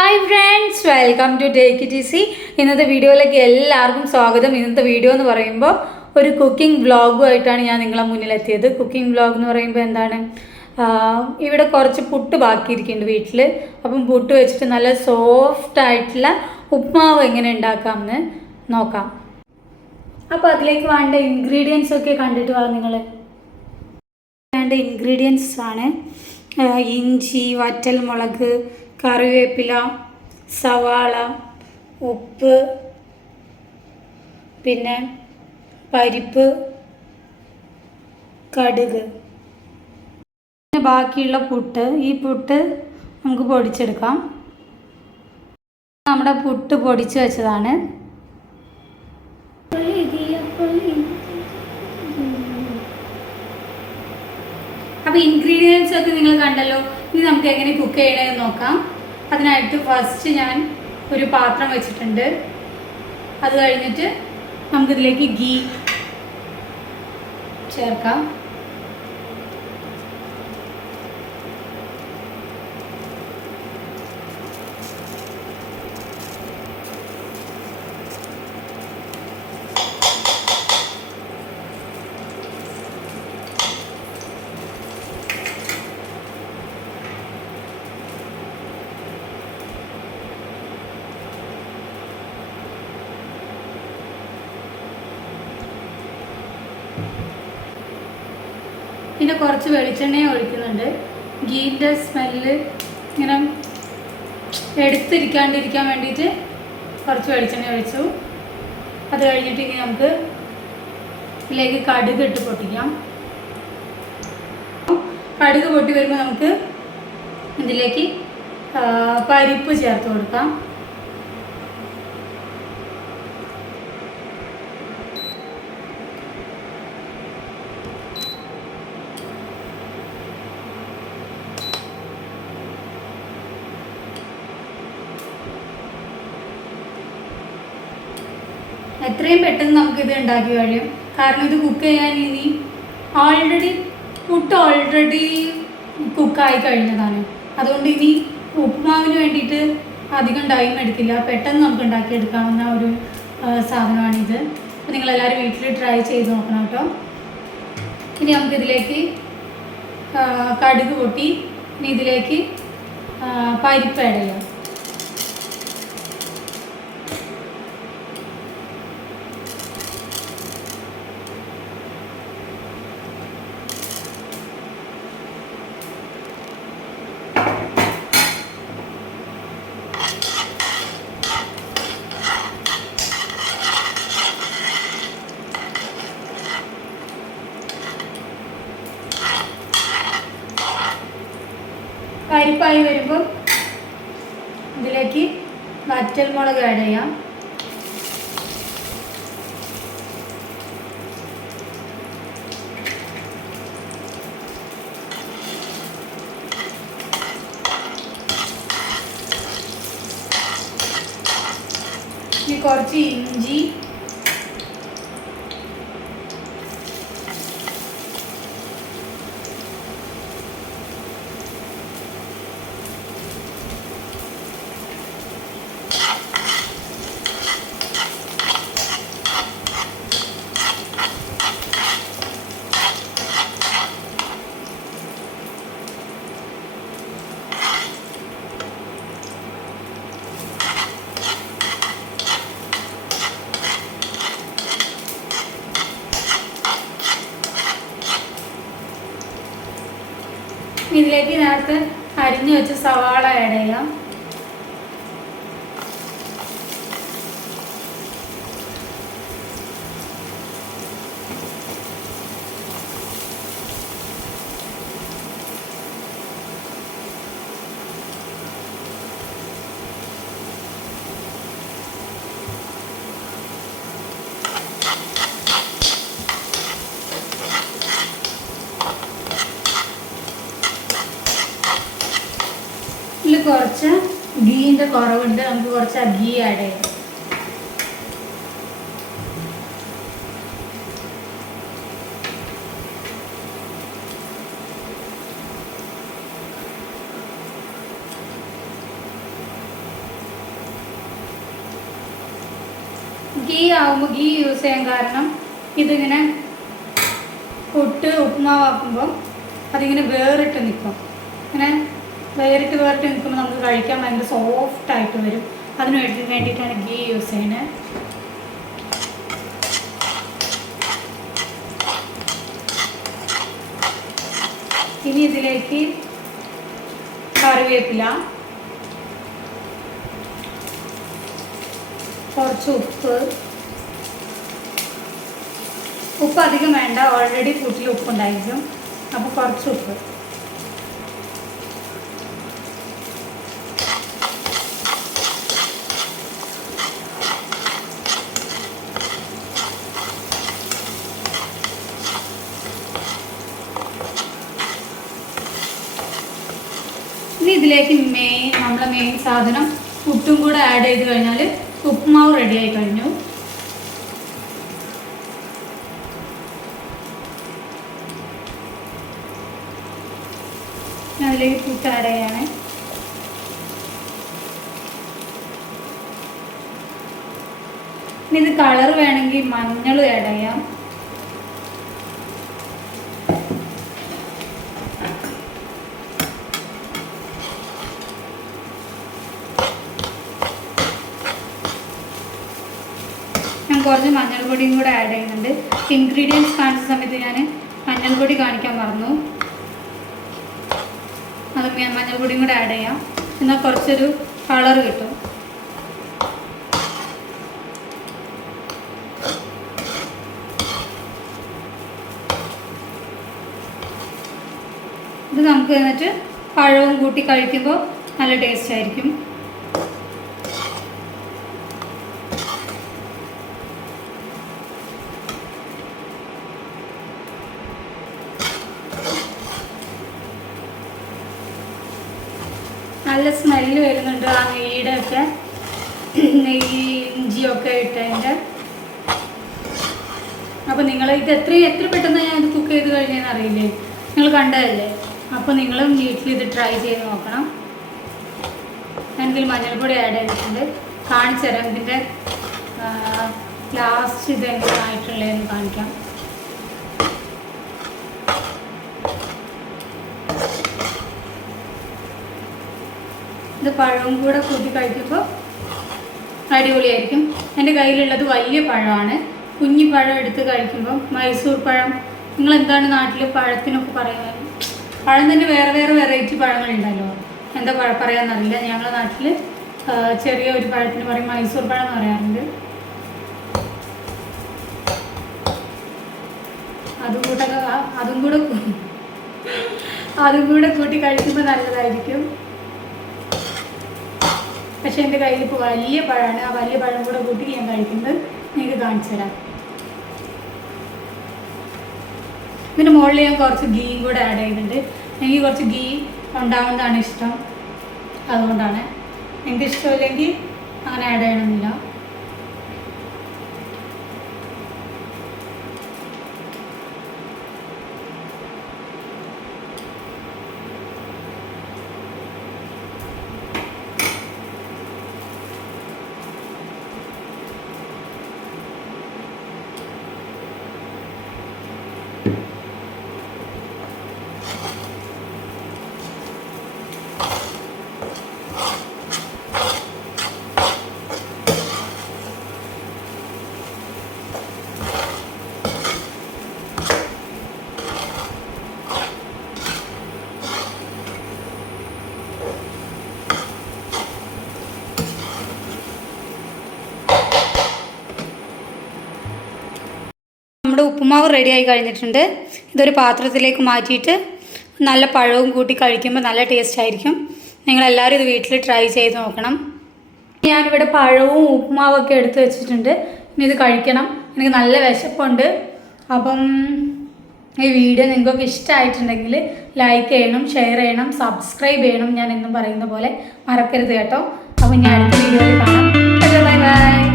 Hi friends, welcome to take it easy. ഇന്നത്തെ വീഡിയോയിലേക്ക് എല്ലാവർക്കും സ്വാഗതം. ഇന്നത്തെ വീഡിയോ എന്ന് പറയുമ്പോൾ ഒരു കുക്കിംഗ് വ്ളോഗുമായിട്ടാണ് ഞാൻ നിങ്ങളെ മുന്നിലെത്തിയത്. കുക്കിംഗ് വ്ളോഗ് എന്ന് പറയുമ്പോൾ എന്താണ്, ഇവിടെ കുറച്ച് പുട്ട് ബാക്കിയിരിക്കുന്നുണ്ട് വീട്ടിൽ. അപ്പം പുട്ട് വെച്ചിട്ട് നല്ല സോഫ്റ്റ് ആയിട്ടുള്ള ഉപ്മാവ് എങ്ങനെ ഉണ്ടാക്കാമെന്ന് നോക്കാം. അപ്പോൾ അതിലേക്ക് വേണ്ട ഇൻഗ്രീഡിയൻസ് ഒക്കെ കണ്ടിട്ട് വാ നിങ്ങൾ. വേണ്ട ഇൻഗ്രീഡിയൻസ് ആണ് ഇഞ്ചി, വറ്റൽമുളക്, കറിവേപ്പില, സവാള, ഉപ്പ്, പിന്നെ പരിപ്പ്, കടുക്. പിന്നെ ബാക്കിയുള്ള പുട്ട്, ഈ പുട്ട് നമുക്ക് പൊടിച്ചെടുക്കാം. നമ്മുടെ പുട്ട് പൊടിച്ച് വെച്ചതാണ്. അപ്പോൾ ഇൻഗ്രീഡിയൻസ് ഒക്കെ നിങ്ങൾ കണ്ടല്ലോ. ഇനി നമുക്ക് എങ്ങനെ കുക്ക് ചെയ്യണമെന്ന് നോക്കാം. അതിനായിട്ട് ഫസ്റ്റ് ഞാൻ ഒരു പാത്രം വെച്ചിട്ടുണ്ട്. അത് കഴിഞ്ഞിട്ട് നമുക്കിതിലേക്ക് ഗീ ചേർക്കാം. പിന്നെ കുറച്ച് വെളിച്ചെണ്ണയും ഒഴിക്കുന്നുണ്ട്. ഗീൻ്റെ സ്മെല്ല് ഇങ്ങനെ എടുത്തിരിക്കാണ്ടിരിക്കാൻ വേണ്ടിയിട്ട് കുറച്ച് വെളിച്ചെണ്ണ ഒഴിച്ചു. അത് കഴിഞ്ഞിട്ട് ഇനി നമുക്ക് ഇതിലേക്ക് കടുക് ഇട്ട് പൊട്ടിക്കാം. കടുക് പൊട്ടി വരുമ്പോൾ നമുക്ക് ഇതിലേക്ക് പരിപ്പ് ചേർത്ത് കൊടുക്കാം. എത്രയും പെട്ടെന്ന് നമുക്കിത് ഉണ്ടാക്കി കഴിയും. കാരണം ഇത് കുക്ക് ചെയ്യാൻ ഇനി പുട്ട് ഓൾറെഡി കുക്കായി കഴിഞ്ഞതാണ്. അതുകൊണ്ട് ഇനി ഉപ്പുമാവിന് വേണ്ടിയിട്ട് അധികം ടൈം എടുക്കില്ല. പെട്ടെന്ന് നമുക്ക് ഉണ്ടാക്കിയെടുക്കാവുന്ന ഒരു സാധനമാണിത്. അപ്പോൾ നിങ്ങളെല്ലാവരും വീട്ടിൽ ട്രൈ ചെയ്ത് നോക്കണം കേട്ടോ. ഇനി നമുക്കിതിലേക്ക് കടുക് പൊട്ടി ഇനി ഇതിലേക്ക് പരിപ്പ് ആഡ് ചെയ്യാം. പരിപ്പായി വരുമ്പോൾ ഇതിലേക്ക് വറ്റൽമുളക് ആഡ് ചെയ്യാം. ഇനി കുറച്ച് ഇഞ്ചി, ഇതിലേക്ക് നേരത്തെ അരിഞ്ഞു വെച്ച സവാള ആഡ് ചെയ്യാം. കുറച്ച് ഗീൻ്റെ കുറവുണ്ട്, നമുക്ക് കുറച്ച് ഗീ ആഡ് ചെയ്യാം. ഗീ ആകുമ്പോൾ ഗീ യൂസ് ചെയ്യാൻ കാരണം ഇതിങ്ങനെ പുട്ട് ഉപ്പുമാവാക്കുമ്പോൾ അതിങ്ങനെ വേറിട്ട് നിൽക്കും. ഇങ്ങനെ വേറിട്ട് നിൽക്കുമ്പോൾ നമുക്ക് കഴിക്കാൻ ഭയങ്കര സോഫ്റ്റായിട്ട് വരും. അതിന് വേണ്ടിയിട്ടാണ് ഗീ യൂസ് ചെയ്യുന്നത്. ഇനി ഇതിലേക്ക് കറിവേപ്പില, കുറച്ച് ഉപ്പ് അധികം വേണ്ട, ഓൾറെഡി കൂട്ടിൽ ഉപ്പുണ്ടായിരിക്കും. അപ്പോൾ കുറച്ച് ഉപ്പ്. ഇനി ഇതിലേക്ക് നമ്മളെ മെയിൻ സാധനം പുട്ടും കൂടെ ആഡ് ചെയ്ത് കഴിഞ്ഞാൽ ഉപ്പുമാവ് റെഡി ആയി കഴിഞ്ഞു. അതിലേക്ക് പുട്ട് ആഡ് ചെയ്യാണ്. ഇനി ഇത് കളർ വേണമെങ്കിൽ മഞ്ഞൾ ആഡ് ചെയ്യാം. ഞാൻ കുറച്ച് മഞ്ഞൾപ്പൊടിയും കൂടെ ആഡ് ചെയ്യുന്നുണ്ട്. ഇൻഗ്രീഡിയൻസ് കാണിച്ച സമയത്ത് ഞാൻ മഞ്ഞൾപ്പൊടി കാണിക്കാൻ മറന്നു. അത് മഞ്ഞൾപ്പൊടിയും കൂടെ ആഡ് ചെയ്യാം. എന്നാൽ കുറച്ചൊരു കളർ കിട്ടും. ഇത് നമുക്ക് എന്നിട്ട് പഴവും കൂട്ടി കഴിക്കുമ്പോൾ നല്ല ടേസ്റ്റ് ആയിരിക്കും. നല്ല സ്മെല്ല് വരുന്നുണ്ട് ആ നെയ്യുടെ ഒക്കെ, നെയ്യ് ഇഞ്ചിയൊക്കെ ഇട്ടതിൻ്റെ. അപ്പോൾ നിങ്ങൾ ഇത് എത്ര പെട്ടെന്ന് ഞാൻ ഇത് കുക്ക് ചെയ്ത് കഴിഞ്ഞതെന്ന് അറിയില്ലേ, നിങ്ങൾ കണ്ടതല്ലേ. അപ്പോൾ നിങ്ങളും വീട്ടിൽ ഇത് ട്രൈ ചെയ്ത് നോക്കണം. ഞാനിതിൽ മഞ്ഞൾപ്പൊടി ആഡ് ചെയ്തിട്ടുണ്ട്. കാണിച്ചു തരാം ഇതിൻ്റെ ലാസ്റ്റ് ഇത് എങ്ങനെയായിട്ടുള്ളതെന്ന് കാണിക്കാം. ഇത് പഴവും കൂടെ കൂട്ടി കഴിക്കുമ്പോൾ അടിപൊളിയായിരിക്കും. എൻ്റെ കയ്യിലുള്ളത് വലിയ പഴമാണ്. കുഞ്ഞി പഴം എടുത്ത് കഴിക്കുമ്പോൾ മൈസൂർ പഴം, നിങ്ങളെന്താണ് നാട്ടിൽ പഴത്തിനൊക്കെ പറയുന്നത്? പഴം തന്നെ വേറെ വേറെ വെറൈറ്റി പഴങ്ങളുണ്ടല്ലോ, എന്താ പറയാമെന്നറിയില്ല. ഞങ്ങളുടെ നാട്ടിൽ ചെറിയ ഒരു പഴത്തിന് പറയും മൈസൂർ പഴം എന്ന് പറയാറുണ്ട്. അതും കൂടെ കൂട്ടി കഴിക്കുമ്പോൾ നല്ലതായിരിക്കും. പക്ഷെ എൻ്റെ കയ്യിൽ ഇപ്പോൾ വലിയ പഴമാണ്. ആ വലിയ പഴം കൂടെ കൂട്ടി ഞാൻ കഴിക്കുന്നത് നിങ്ങൾക്ക് കാണിച്ചു തരാം. ഇതിൻ്റെ മുകളിൽ ഞാൻ കുറച്ച് ഗീയും കൂടെ ആഡ് ചെയ്യുന്നുണ്ട്. എനിക്ക് കുറച്ച് ഗീ ഉണ്ടാവുന്നതാണ് ഇഷ്ടം, അതുകൊണ്ടാണ്. എനിക്ക് ഇഷ്ടമില്ലെങ്കിൽ അങ്ങനെ ആഡ് ചെയ്യണമെന്നില്ല. നമ്മുടെ ഉപ്പുമാവ് റെഡിയായി കഴിഞ്ഞിട്ടുണ്ട്. ഇതൊരു പാത്രത്തിലേക്ക് മാറ്റിയിട്ട് നല്ല പഴവും കൂട്ടി കഴിക്കുമ്പോൾ നല്ല ടേസ്റ്റ് ആയിരിക്കും. നിങ്ങളെല്ലാവരും ഇത് വീട്ടിൽ ട്രൈ ചെയ്ത് നോക്കണം. ഞാനിവിടെ പഴവും ഉപ്പുമാവൊക്കെ എടുത്ത് വെച്ചിട്ടുണ്ട്. ഇനി ഇത് കഴിക്കണം. എനിക്ക് നല്ല വിശപ്പുണ്ട്. അപ്പം ഈ വീഡിയോ നിങ്ങൾക്കൊക്കെ ഇഷ്ടമായിട്ടുണ്ടെങ്കിൽ ലൈക്ക് ചെയ്യണം, ഷെയർ ചെയ്യണം, സബ്സ്ക്രൈബ് ചെയ്യണം. ഞാൻ എന്നും പറയുന്ന പോലെ മറക്കരുത് കേട്ടോ. അപ്പം ഞാൻ അടുത്ത വീഡിയോയിൽ കാണാം. Bye bye.